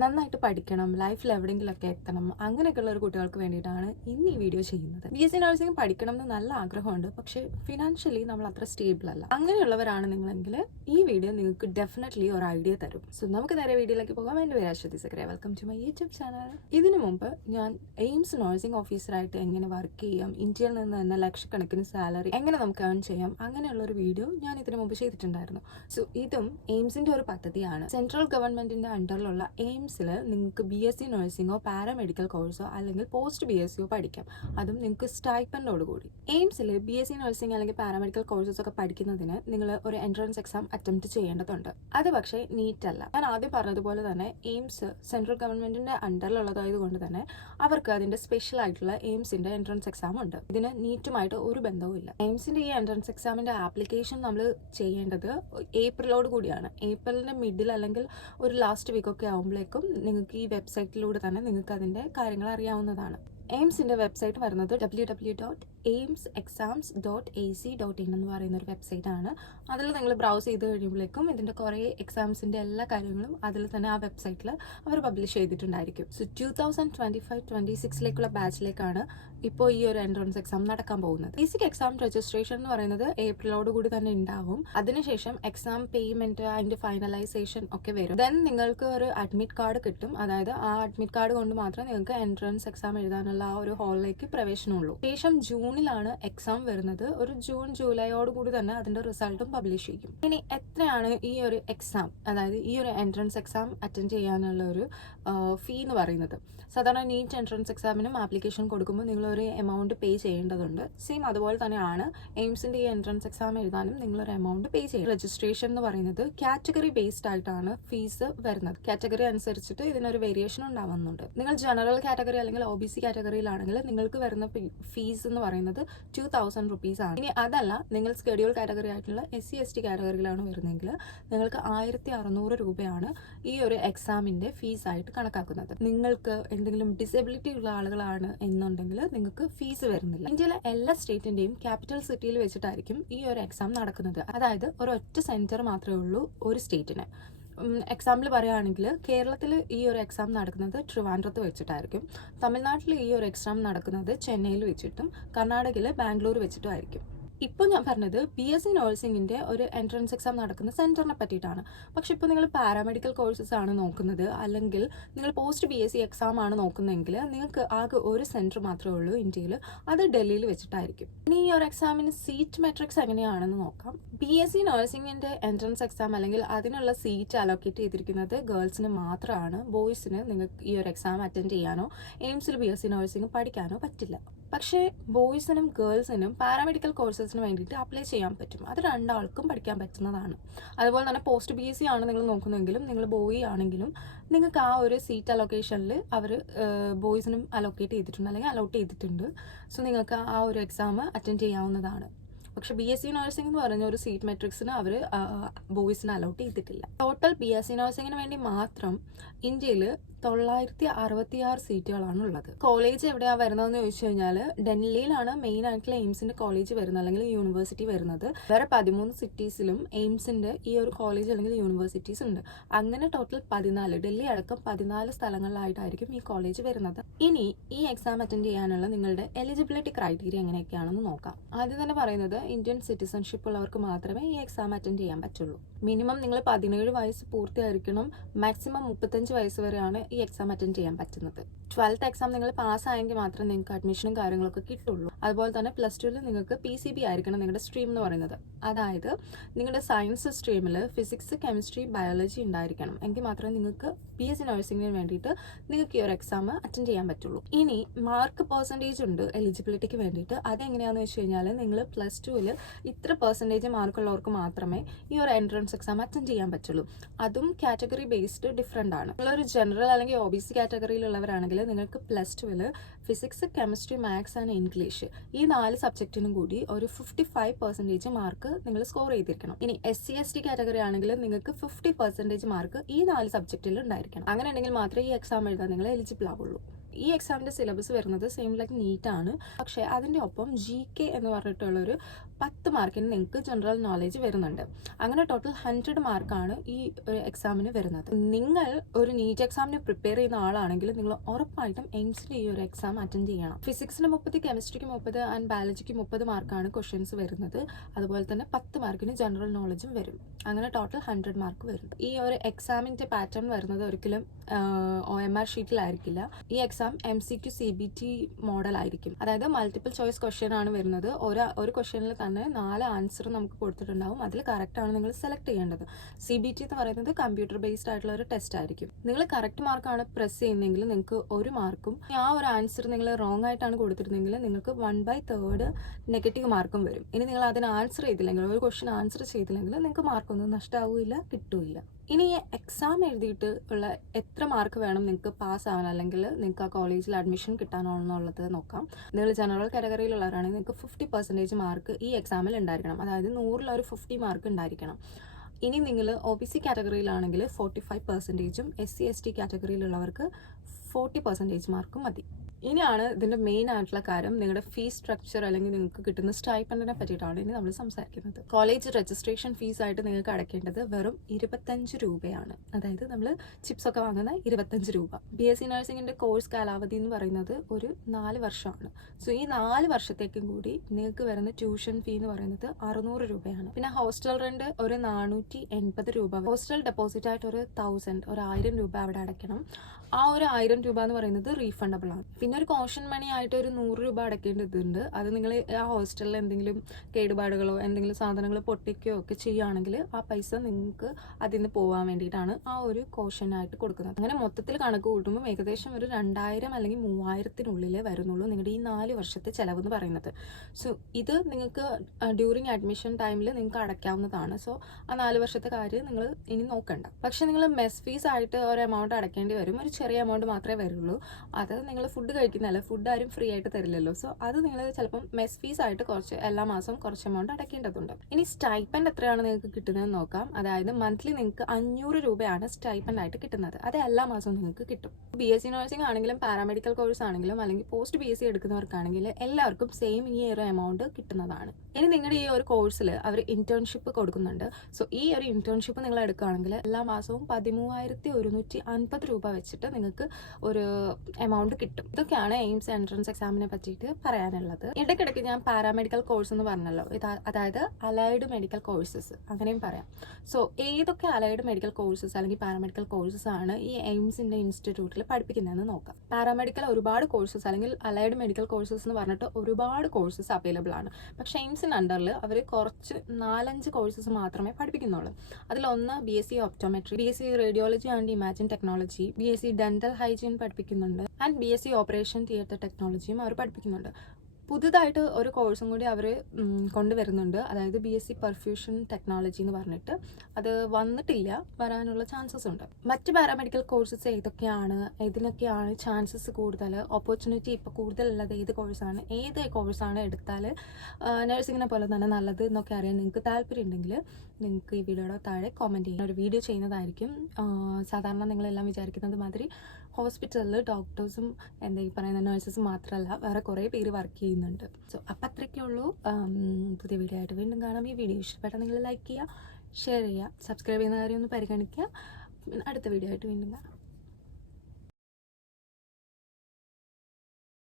നന്നായിട്ട് പഠിക്കണം, ലൈഫിൽ എവിടെയെങ്കിലുമൊക്കെ എത്തണം, അങ്ങനെയൊക്കെയുള്ള ഒരു കുട്ടികൾക്ക് വേണ്ടിയിട്ടാണ് ഇന്ന് ഈ വീഡിയോ ചെയ്യുന്നത്. BSc നഴ്സിംഗ് പഠിക്കണം എന്ന് നല്ല ആഗ്രഹമുണ്ട്, പക്ഷേ ഫിനാൻഷ്യലി നമ്മൾ അത്ര സ്റ്റേബിൾ അല്ല. അങ്ങനെയുള്ളവരാണ് നിങ്ങളെങ്കിൽ ഈ വീഡിയോ നിങ്ങൾക്ക് ഡെഫിനറ്റ്ലി ഒരു ഐഡിയ തരും. സോ നമുക്ക് നേരെ വീഡിയോയിലേക്ക് പോകാം. എൻ്റെ പേര് Aswathy Zachariah. Welcome to my YouTube channel. ഇതിനു മുമ്പ് ഞാൻ എയിംസ് നഴ്സിംഗ് ഓഫീസറായിട്ട് എങ്ങനെ വർക്ക് ചെയ്യാം, ഇന്ത്യയിൽ നിന്ന് തന്നെ ലക്ഷക്കണക്കിന് സാലറി എങ്ങനെ നമുക്ക് ഏൺ ചെയ്യാം, അങ്ങനെയുള്ളൊരു വീഡിയോ ഞാൻ ഇതിനു മുമ്പ് ചെയ്തിട്ടുണ്ടായിരുന്നു. സോ ഇതും എയിംസിന്റെ ഒരു പദ്ധതിയാണ്. സെൻട്രൽ ഗവൺമെന്റിന്റെ അണ്ടറിലുള്ള എയിംസിൽ നിങ്ങൾക്ക് BSc നഴ്സിംഗോ പാരാമെഡിക്കൽ കോഴ്സോ അല്ലെങ്കിൽ പോസ്റ്റ് BScയോ പഠിക്കാം. അതും നിങ്ങൾക്ക് സ്റ്റൈപ്പൻഡോട് കൂടി. എയിംസിൽ BSc നഴ്സിംഗ് അല്ലെങ്കിൽ പാരാമെഡിക്കൽ കോഴ്സസ് ഒക്കെ പഠിക്കുന്നതിന് നിങ്ങൾ ഒരു എൻട്രൻസ് എക്സാം അറ്റംപ്റ്റ് ചെയ്യേണ്ടതുണ്ട്. അത് പക്ഷേ നീറ്റ് അല്ല. ഞാൻ ആദ്യം പറഞ്ഞതുപോലെ തന്നെ എയിംസ് സെൻട്രൽ ഗവൺമെന്റിന്റെ അണ്ടറിലുള്ളതായത് കൊണ്ട് തന്നെ അവർക്ക് അതിന്റെ സ്പെഷ്യൽ ആയിട്ടുള്ള എയിംസിന്റെ എൻട്രൻസ് എക്സാം ഉണ്ട്. ഇതിന് നീറ്റുമായിട്ട് ഒരു ബന്ധവും ഇല്ല. എയിംസിന്റെ ഈ എൻട്രൻസ് എക്സാമിന്റെ ആപ്ലിക്കേഷൻ നമ്മൾ ചെയ്യേണ്ടത് ഏപ്രിലോട് കൂടിയാണ്. ഏപ്രിലിന്റെ മിഡിൽ അല്ലെങ്കിൽ ഒരു ലാസ്റ്റ് വീക്കൊക്കെ ആകുമ്പോഴേക്കും നിങ്ങൾക്ക് ഈ വെബ്സൈറ്റിലൂടെ തന്നെ നിങ്ങൾക്ക് അതിന്റെ കാര്യങ്ങൾ അറിയാവുന്നതാണ്. എയിംസിന്റെ വെബ്സൈറ്റ് വരുന്നത് www.aimsexams.ac.in എന്ന് പറയുന്ന ഒരു വെബ്സൈറ്റ് ആണ്. അതിൽ നിങ്ങൾ ബ്രൗസ് ചെയ്ത് കഴിയുമ്പോഴേക്കും ഇതിന്റെ കുറേ എക്സാംസിന്റെ എല്ലാ കാര്യങ്ങളും അതിൽ തന്നെ ആ വെബ്സൈറ്റിൽ അവർ പബ്ലിഷ് ചെയ്തിട്ടുണ്ടായിരിക്കും. സോ 2025-26 ബാച്ചിലേക്കാണ് ഇപ്പോൾ ഈ ഒരു എൻട്രൻസ് എക്സാം നടക്കാൻ പോകുന്നത്. ബേസിക് എക്സാം രജിസ്ട്രേഷൻ എന്ന് പറയുന്നത് ഏപ്രിലോട് കൂടി തന്നെ ഉണ്ടാവും. അതിനുശേഷം എക്സാം പേയ്മെന്റ്, അതിന്റെ ഫൈനലൈസേഷൻ ഒക്കെ വരും. ദെൻ നിങ്ങൾക്ക് ഒരു അഡ്മിറ്റ് കാർഡ് കിട്ടും. അതായത് ആ അഡ്മിറ്റ് കാർഡ് കൊണ്ട് മാത്രമേ നിങ്ങൾക്ക് എൻട്രൻസ് എക്സാം എഴുതാനുള്ള ആ ഒരു ഹാളിലേക്ക് പ്രവേശനമുള്ളൂ. ശേഷം ജൂണിലാണ് എക്സാം വരുന്നത്. ഒരു ജൂലൈയോട് കൂടി തന്നെ അതിന്റെ റിസൾട്ടും പബ്ലിഷ് ചെയ്യും. ഇനി എത്രയാണ് ഈ ഒരു എക്സാം, അതായത് ഈ ഒരു എൻട്രൻസ് എക്സാം അറ്റൻഡ് ചെയ്യാനുള്ള ഒരു ഫീ എന്ന് പറയുന്നത്? സാധാരണ നീറ്റ് എൻട്രൻസ് എക്സാമിനും ആപ്ലിക്കേഷൻ കൊടുക്കുമ്പോൾ നിങ്ങൾ ഒരു എമൗണ്ട് പേ ചെയ്യേണ്ടതുണ്ട്. സെയിം അതുപോലെ തന്നെയാണ് എയിംസിന്റെ ഈ എൻട്രൻസ് എക്സാം എഴുതാനും നിങ്ങളൊരു എമൗണ്ട് പേ ചെയ്യും. രജിസ്ട്രേഷൻ എന്ന് പറയുന്നത് കാറ്റഗറി ബേസ്ഡ് ആയിട്ടാണ് ഫീസ് വരുന്നത്. കാറ്റഗറി അനുസരിച്ചിട്ട് ഇതിനൊരു വേരിയേഷൻ ഉണ്ടാവുന്നുണ്ട്. നിങ്ങൾ ജനറൽ കാറ്റഗറി അല്ലെങ്കിൽ OBC കാറ്റഗറിയിലാണെങ്കിൽ നിങ്ങൾക്ക് വരുന്ന ഫീസ് എന്ന് പറയുന്നത് 2000 rupees ആണ്. ഇനി അതല്ല, നിങ്ങൾ സ്കെഡ്യൂൾ കാറ്റഗറി ആയിട്ടുള്ള SC ST കാറ്റഗറിയിലാണ് വരുന്നതെങ്കിൽ നിങ്ങൾക്ക് 1600 രൂപയാണ് ഈ ഒരു എക്സാമിന്റെ ഫീസ് ആയിട്ട് കണക്കാക്കുന്നത്. നിങ്ങൾക്ക് എന്തെങ്കിലും ഡിസബിലിറ്റി ഉള്ള ആളുകളാണ് എന്നുണ്ടെങ്കിൽ നിങ്ങൾക്ക് ഫീസ് വരുന്നില്ല. ഇന്ത്യയിലെ എല്ലാ സ്റ്റേറ്റിന്റെയും ക്യാപിറ്റൽ സിറ്റിയിൽ വെച്ചിട്ടായിരിക്കും ഈ ഒരു എക്സാം നടക്കുന്നത്. അതായത് ഒരൊറ്റ സെന്റർ മാത്രമേ ഉള്ളൂ ഒരു സ്റ്റേറ്റിന്. എക്സാമ്പിൾ പറയുകയാണെങ്കിൽ കേരളത്തിൽ ഈ ഒരു എക്സാം നടക്കുന്നത് ട്രിവാൻഡ്രത്ത് വെച്ചിട്ടായിരിക്കും. തമിഴ്നാട്ടിൽ ഈ ഒരു എക്സാം നടക്കുന്നത് ചെന്നൈയിൽ വെച്ചിട്ടും കർണാടകയിൽ ബാംഗ്ലൂർ വെച്ചിട്ടും ആയിരിക്കും. ഇപ്പോൾ ഞാൻ പറഞ്ഞത് BSc നഴ്സിംഗിന്റെ ഒരു എൻട്രൻസ് എക്സാം നടക്കുന്ന സെന്ററിനെ പറ്റിയിട്ടാണ്. പക്ഷെ ഇപ്പോൾ നിങ്ങൾ പാരാമെഡിക്കൽ കോഴ്സസ് ആണ് നോക്കുന്നത്, അല്ലെങ്കിൽ നിങ്ങൾ പോസ്റ്റ് BSc എക്സാം ആണ് നോക്കുന്നതെങ്കിൽ നിങ്ങൾക്ക് ആകെ ഒരു സെന്റർ മാത്രമേ ഉള്ളൂ ഇന്ത്യയിൽ. അത് ഡൽഹിയിൽ വെച്ചിട്ടായിരിക്കും. ഇനി ഈ ഒരു എക്സാമിന് സീറ്റ് മെട്രിക്സ് എങ്ങനെയാണെന്ന് നോക്കാം. BSc നഴ്സിംഗിന്റെ എൻട്രൻസ് എക്സാം അല്ലെങ്കിൽ അതിനുള്ള സീറ്റ് അലോക്കേറ്റ് ചെയ്തിരിക്കുന്നത് ഗേൾസിന് മാത്രമാണ്. ബോയ്സിന് നിങ്ങൾക്ക് ഈ ഒരു എക്സാം അറ്റൻഡ് ചെയ്യാനോ എയിംസിൽ BSc നഴ്സിംഗ് പഠിക്കാനോ പറ്റില്ല. പക്ഷേ ബോയ്സിനും ഗേൾസിനും പാരാമെഡിക്കൽ കോഴ്സസിന് വേണ്ടിയിട്ട് അപ്ലൈ ചെയ്യാൻ പറ്റും. അത് രണ്ടാൾക്കും പഠിക്കാൻ പറ്റുന്നതാണ്. അതുപോലെ തന്നെ പോസ്റ്റ് BSc ആണ് നിങ്ങൾ നോക്കുന്നതെങ്കിലും നിങ്ങൾ ബോയ് ആണെങ്കിലും നിങ്ങൾക്ക് ആ ഒരു സീറ്റ് അലോക്കേഷനിൽ അവർ ബോയ്സിനും അലോക്കേറ്റ് ചെയ്തിട്ടുണ്ട് അല്ലെങ്കിൽ അലോട്ട് ചെയ്തിട്ടുണ്ട്. സോ നിങ്ങൾക്ക് ആ ഒരു എക്സാം അറ്റൻഡ് ചെയ്യാവുന്നതാണ്. പക്ഷെ BSc നഴ്സിംഗ് എന്ന് പറഞ്ഞ ഒരു സീറ്റ് മെട്രിക്സിന് അവർ ബോയ്സിന് അലോട്ട് ചെയ്തിട്ടില്ല. ടോട്ടൽ BSc നഴ്സിംഗിന് വേണ്ടി മാത്രം ഇന്ത്യയിൽ 966 സീറ്റുകളാണ് ഉള്ളത്. കോളേജ് എവിടെയാണ് വരുന്നതെന്ന് ചോദിച്ചു കഴിഞ്ഞാൽ ഡൽഹിയിലാണ് മെയിൻ ആയിട്ടുള്ള എയിംസിന്റെ കോളേജ് വരുന്നത് അല്ലെങ്കിൽ യൂണിവേഴ്സിറ്റി വരുന്നത്. വേറെ 13 സിറ്റീസിലും എയിംസിന്റെ ഈ ഒരു കോളേജ് അല്ലെങ്കിൽ യൂണിവേഴ്സിറ്റീസ് ഉണ്ട്. അങ്ങനെ ടോട്ടൽ 14, ഡൽഹി അടക്കം 14 സ്ഥലങ്ങളിലായിട്ടായിരിക്കും ഈ കോളേജ് വരുന്നത്. ഇനി ഈ എക്സാം അറ്റൻഡ് ചെയ്യാനുള്ള നിങ്ങളുടെ എലിജിബിലിറ്റി ക്രൈറ്റീരിയ എങ്ങനെയൊക്കെയാണെന്ന് നോക്കാം. ആദ്യം തന്നെ പറയുന്നത് ഇന്ത്യൻ സിറ്റിസൺഷിപ്പ് ഉള്ളവർക്ക് മാത്രമേ ഈ എക്സാം അറ്റൻഡ് ചെയ്യാൻ പറ്റുള്ളൂ. മിനിമം നിങ്ങൾ 17 വയസ്സ് പൂർത്തിയായിരിക്കണം. മാക്സിമം 35 വയസ്സ് വരെയാണ് ഈ എക്സാം അറ്റൻഡ് ചെയ്യാൻ പറ്റുന്നത്. 12th എക്സാം നിങ്ങൾ പാസ്സായെങ്കിൽ മാത്രമേ നിങ്ങൾക്ക് അഡ്മിഷനും കാര്യങ്ങളൊക്കെ കിട്ടുള്ളൂ. അതുപോലെ തന്നെ +2 നിങ്ങൾക്ക് PCB ആയിരിക്കണം നിങ്ങളുടെ സ്ട്രീം എന്ന് പറയുന്നത്. അതായത് നിങ്ങളുടെ സയൻസ് സ്ട്രീമിൽ ഫിസിക്സ്, കെമിസ്ട്രി, ബയോളജി ഉണ്ടായിരിക്കണം. എങ്കിൽ മാത്രമേ നിങ്ങൾക്ക് BSc നഴ്സിംഗിന് വേണ്ടിയിട്ട് നിങ്ങൾക്ക് ഈ ഒരു എക്സാം അറ്റൻഡ് ചെയ്യാൻ പറ്റുള്ളൂ. ഇനി മാർക്ക് പെർസെൻറ്റേജ് ഉണ്ട് എലിജിബിലിറ്റിക്ക് വേണ്ടിയിട്ട്. അതെങ്ങനെയാണെന്ന് വെച്ച് കഴിഞ്ഞാൽ നിങ്ങൾ +2 ഇത്ര പെർസെൻറ്റേജ് മാർക്കുള്ളവർക്ക് മാത്രമേ ഈ ഒരു എൻട്രൻസ് എക്സാം അറ്റൻഡ് ചെയ്യാൻ പറ്റുള്ളൂ. അതും കാറ്റഗറി ബേസ്ഡ് ഡിഫറെൻ്റ് ആണ്. നിങ്ങളൊരു ജനറൽ അല്ലെങ്കിൽ OBC കാറ്റഗറിയിലുള്ളവരാണെങ്കിൽ നിങ്ങൾക്ക് +2 physics, chemistry, maths and English ഈ 4 സബ്ജക്റ്റിനും കൂടി ഒരു 55% മാർക്ക് നിങ്ങൾ സ്കോർ ചെയ്തിരിക്കണം. ഇനി SC ST കാറ്റഗറി ആണെങ്കിൽ നിങ്ങൾക്ക് 50% മാർക്ക് ഈ 4 സബ്ജക്റ്റിൽ ഉണ്ടായിരിക്കണം. അങ്ങനെ ഉണ്ടെങ്കിൽ മാത്രമേ ഈ എക്സാം എഴുതാൻ നിങ്ങൾ എലിജിബിൾ ആവുള്ളൂ. ഈ എക്സാമിൻ്റെ സിലബസ് വരുന്നത് സെയിം ലൈക്ക് നീറ്റാണ്. പക്ഷേ അതിൻ്റെ ഒപ്പം GK എന്ന് പറഞ്ഞിട്ടുള്ളൊരു 10 മാർക്കിന് നിങ്ങൾക്ക് ജനറൽ നോളേജ് വരുന്നുണ്ട്. അങ്ങനെ ടോട്ടൽ 100 മാർക്കാണ് ഈ ഒരു എക്സാമിന് വരുന്നത്. നിങ്ങൾ ഒരു നീറ്റ് എക്സാമിന് പ്രിപ്പയർ ചെയ്യുന്ന ആളാണെങ്കിൽ നിങ്ങൾ ഉറപ്പായിട്ടും എയിംസിൽ ഈ ഒരു എക്സാം അറ്റൻഡ് ചെയ്യണം. ഫിസിക്സിന് 30, കെമിസ്ട്രിക്ക് 30 ആൻഡ് ബയോളജിക്ക് 30 മാർക്കാണ് ക്വസ്റ്റ്യൻസ് വരുന്നത്. അതുപോലെ തന്നെ 10 മാർക്കിന് ജനറൽ നോളജും വരും. അങ്ങനെ ടോട്ടൽ 100 മാർക്ക് വരും. ഈ ഒരു എക്സാമിൻ്റെ പാറ്റേൺ വരുന്നത് ഒരിക്കലും OMR ഷീറ്റിലായിരിക്കില്ല. ഈ എക്സാം MCQ CBT മോഡൽ ആയിരിക്കും. അതായത് മൾട്ടിപ്പിൾ ചോയ്സ് ക്വസ്റ്റ്യൻ ആണ് വരുന്നത്. ഒരു ക്വസ്റ്റ്യനിൽ തന്നെ 4 ആൻസർ നമുക്ക് കൊടുത്തിട്ടുണ്ടാവും. അതിൽ കറക്റ്റ് ആണ് നിങ്ങൾ സെലക്ട് ചെയ്യേണ്ടത്. CBT എന്ന് പറയുന്നത് കമ്പ്യൂട്ടർ ബേസ്ഡ് ആയിട്ടുള്ള ഒരു ടെസ്റ്റ് ആയിരിക്കും. നിങ്ങൾ കറക്റ്റ് മാർക്കാണ് പ്രസ് ചെയ്യുന്നതെങ്കിൽ നിങ്ങൾക്ക് 1 മാർക്കും, ആ ഒരു ആൻസർ നിങ്ങൾ റോങ് ആയിട്ടാണ് കൊടുത്തിരുന്നെങ്കിൽ നിങ്ങൾക്ക് 1/3 നെഗറ്റീവ് മാർക്കും വരും. ഇനി നിങ്ങൾ അതിന് ആൻസർ ചെയ്തില്ലെങ്കിൽ, ഒരു ക്വസ്റ്റ്യൻ ആൻസർ ചെയ്തില്ലെങ്കിൽ നിങ്ങൾക്ക് മാർക്കൊന്നും നഷ്ടമാവില്ല, കിട്ടില്ല. ഇനി ഈ എക്സാം എഴുതിയിട്ട് ഉള്ള എത്ര മാർക്ക് വേണം നിങ്ങൾക്ക് പാസ്സാവാൻ, അല്ലെങ്കിൽ നിങ്ങൾക്ക് ആ കോളേജിൽ അഡ്മിഷൻ കിട്ടാനോ എന്നുള്ളത് നോക്കാം. നിങ്ങൾ ജനറൽ കാറ്റഗറിയിലുള്ളവരാണെങ്കിൽ നിങ്ങൾക്ക് 50% മാർക്ക് ഈ എക്സാമിൽ ഉണ്ടായിരിക്കണം. അതായത് 100ൽ ഒരു 50 മാർക്ക് ഉണ്ടായിരിക്കണം. ഇനി നിങ്ങൾ OBC കാറ്റഗറിയിലാണെങ്കിൽ 45%, SC ST കാറ്റഗറിയിലുള്ളവർക്ക് 40% മാർക്കും മതി. ഇനിയാണ് ഇതിൻ്റെ മെയിൻ ആയിട്ടുള്ള കാര്യം, നിങ്ങളുടെ ഫീസ് സ്ട്രക്ചർ അല്ലെങ്കിൽ നിങ്ങൾക്ക് കിട്ടുന്ന സ്റ്റൈപ്പൻഡിനെ പറ്റിയിട്ടാണ് ഇനി നമ്മൾ സംസാരിക്കുന്നത്. കോളേജ് രജിസ്ട്രേഷൻ ഫീസ് ആയിട്ട് നിങ്ങൾക്ക് അടയ്ക്കേണ്ടത് വെറും 25 രൂപയാണ്. അതായത് നമ്മൾ ചിപ്സ് ഒക്കെ വാങ്ങുന്ന 25 രൂപ. BSc നഴ്സിംഗിൻ്റെ കോഴ്സ് കാലാവധി എന്ന് പറയുന്നത് ഒരു 4 വർഷമാണ്. സോ ഈ 4 വർഷത്തേക്കും കൂടി നിങ്ങൾക്ക് വരുന്ന ട്യൂഷൻ ഫീ എന്ന് പറയുന്നത് 600 രൂപയാണ്. പിന്നെ ഹോസ്റ്റൽ റെന്റ് ഒരു 480 രൂപ. ഹോസ്റ്റൽ ഡെപ്പോസിറ്റ് ആയിട്ട് ഒരു 1000 രൂപ അവിടെ അടയ്ക്കണം. ആ ഒരു 1000 രൂപ എന്ന് പറയുന്നത് റീഫണ്ടബിൾ ആണ്. പിന്നെ ഒരു കോഷൻ മണി ആയിട്ട് ഒരു 100 രൂപ അടയ്ക്കേണ്ടതുണ്ട്. അത് നിങ്ങൾ ആ ഹോസ്റ്റലിൽ എന്തെങ്കിലും കേടുപാടുകളോ എന്തെങ്കിലും സാധനങ്ങൾ പൊട്ടിക്കുകയോ ഒക്കെ ചെയ്യുകയാണെങ്കിൽ ആ പൈസ നിങ്ങൾക്ക് അതിൽ നിന്ന് പോകാൻ വേണ്ടിയിട്ടാണ് ആ ഒരു കോഷനായിട്ട് കൊടുക്കുന്നത്. അങ്ങനെ മൊത്തത്തിൽ കണക്ക് കൂട്ടുമ്പോൾ ഏകദേശം ഒരു 2000 അല്ലെങ്കിൽ 3000-നുള്ളിലേ വരുന്നുള്ളൂ നിങ്ങളുടെ ഈ 4 വർഷത്തെ ചിലവെന്ന് പറയുന്നത്. സോ ഇത് നിങ്ങൾക്ക് ഡ്യൂറിങ് അഡ്മിഷൻ ടൈമിൽ നിങ്ങൾക്ക് അടയ്ക്കാവുന്നതാണ്. സോ ആ 4 വർഷത്തെ കാര്യം നിങ്ങൾ ഇനി നോക്കണ്ട. പക്ഷെ നിങ്ങൾ മെസ് ഫീസ് ആയിട്ട് ഒരു എമൗണ്ട് അടയ്ക്കേണ്ടി വരും. ഒരു ചെറിയ എമൗണ്ട് മാത്രമേ വരുള്ളൂ. അത് നിങ്ങൾ ഫുഡ് കഴിക്കുന്നതല്ല, ഫുഡ് ആരും ഫ്രീ ആയിട്ട് തരില്ലല്ലോ. സോ അത് നിങ്ങൾ ചിലപ്പം മെസ് ഫീസ് ആയിട്ട് എല്ലാ മാസവും കുറച്ച് എമൗണ്ട് അടയ്ക്കേണ്ടതുണ്ട്. ഇനി സ്റ്റൈപ്പൻഡ് എത്രയാണ് നിങ്ങൾക്ക് കിട്ടുന്നതെന്ന് നോക്കാം. അതായത് മന്ത്ലി നിങ്ങൾക്ക് 500 രൂപയാണ് സ്റ്റൈപ്പൻഡ് ആയിട്ട് കിട്ടുന്നത്. അത് എല്ലാ മാസവും നിങ്ങൾക്ക് കിട്ടും. BSc നഴ്സിംഗ് ആണെങ്കിലും പാരാമെഡിക്കൽ കോഴ്സ് ആണെങ്കിലും അല്ലെങ്കിൽ പോസ്റ്റ് BSc എടുക്കുന്നവർക്കാണെങ്കിൽ എല്ലാവർക്കും സെയിം ഈ ഒരു എമൗണ്ട് കിട്ടുന്നതാണ്. ഇനി നിങ്ങളുടെ ഈ ഒരു കോഴ്സിൽ അവർ ഇന്റേൺഷിപ്പ് കൊടുക്കുന്നുണ്ട്. സോ ഈ ഒരു ഇന്റേൺഷിപ്പ് നിങ്ങൾ എടുക്കുകയാണെങ്കിൽ എല്ലാ മാസവും 13,150 രൂപ വെച്ചിട്ട് നിങ്ങൾക്ക് ഒരു എമൗണ്ട് കിട്ടും. ഇതൊക്കെയാണ് എയിംസ് എൻട്രൻസ് എക്സാമിനെ പറ്റിയിട്ട് പറയാനുള്ളത്. ഇടയ്ക്കിടയ്ക്ക് ഞാൻ പാരാമെഡിക്കൽ കോഴ്സ് എന്ന് പറഞ്ഞല്ലോ, അതായത് അലൈഡ് മെഡിക്കൽ കോഴ്സസ് അങ്ങനെയും പറയാം. സോ ഏതൊക്കെ അലൈഡ് മെഡിക്കൽ കോഴ്സസ് അല്ലെങ്കിൽ പാരാമെഡിക്കൽ കോഴ്സസ് ആണ് ഈ എയിംസിന്റെ ഇൻസ്റ്റിറ്റ്യൂട്ടിൽ പഠിപ്പിക്കുന്നതെന്ന് നോക്കാം. പാരാമെഡിക്കൽ ഒരുപാട് കോഴ്സസ് അല്ലെങ്കിൽ അലൈഡ് മെഡിക്കൽ കോഴ്സസ് എന്ന് പറഞ്ഞിട്ട് ഒരുപാട് കോഴ്സസ് അവൈലബിൾ ആണ്. പക്ഷേ എയിംസിന്റെ അണ്ടറിൽ അവർ കുറച്ച് 4-5 കോഴ്സസ് മാത്രമേ പഠിപ്പിക്കുന്നുള്ളൂ. അതിലൊന്ന് BSc optometry, BSc radiology and imagine technology, BSc dental hygiene പഠിപ്പിക്കുന്നുണ്ട് ആൻഡ് BSc ഓപ്പറേഷൻ തിയേറ്റർ ടെക്നോളജിയും അവർ പഠിപ്പിക്കുന്നുണ്ട്. പുതുതായിട്ട് ഒരു കോഴ്സും കൂടി അവർ കൊണ്ടുവരുന്നുണ്ട്. അതായത് BSc പെർഫ്യൂഷൻ ടെക്നോളജി എന്ന് പറഞ്ഞിട്ട്. അത് വന്നിട്ടില്ല, വരാനുള്ള ചാൻസസ് ഉണ്ട്. മറ്റ് പാരാമെഡിക്കൽ കോഴ്സസ് ഏതൊക്കെയാണ്, ഇതിനൊക്കെയാണ് ചാൻസസ് കൂടുതൽ, ഓപ്പർച്യൂണിറ്റി ഇപ്പോൾ കൂടുതലുള്ളത് ഏത് കോഴ്സാണ് എടുത്താൽ നഴ്സിങ്ങിനെ പോലെ തന്നെ നല്ലത് എന്നൊക്കെ അറിയാൻ നിങ്ങൾക്ക് താല്പര്യം ഉണ്ടെങ്കിൽ നിങ്ങൾക്ക് ഈ വീഡിയോയുടെ താഴെ കമൻറ്റ് ചെയ്യാൻ ഒരു വീഡിയോ ചെയ്യുന്നതായിരിക്കും. സാധാരണ നിങ്ങളെല്ലാം വിചാരിക്കുന്നത് മാതിരി ഹോസ്പിറ്റലിൽ ഡോക്ടേഴ്സും ഈ പറയുന്ന നഴ്സസും മാത്രമല്ല, വേറെ കുറേ പേര് വർക്ക് ചെയ്യുന്നുണ്ട്. സോ അപ്പം അത്രയ്ക്കേ ഉള്ളൂ. പുതിയ വീഡിയോ ആയിട്ട് വീണ്ടും കാണാം. ഈ വീഡിയോ ഇഷ്ടപ്പെട്ടാൽ നിങ്ങൾ ലൈക്ക് ചെയ്യുക, ഷെയർ ചെയ്യുക, സബ്സ്ക്രൈബ് ചെയ്യുന്ന കാര്യം ഒന്ന് പരിഗണിക്കുക. അടുത്ത വീഡിയോ ആയിട്ട് വീണ്ടും കാണാം.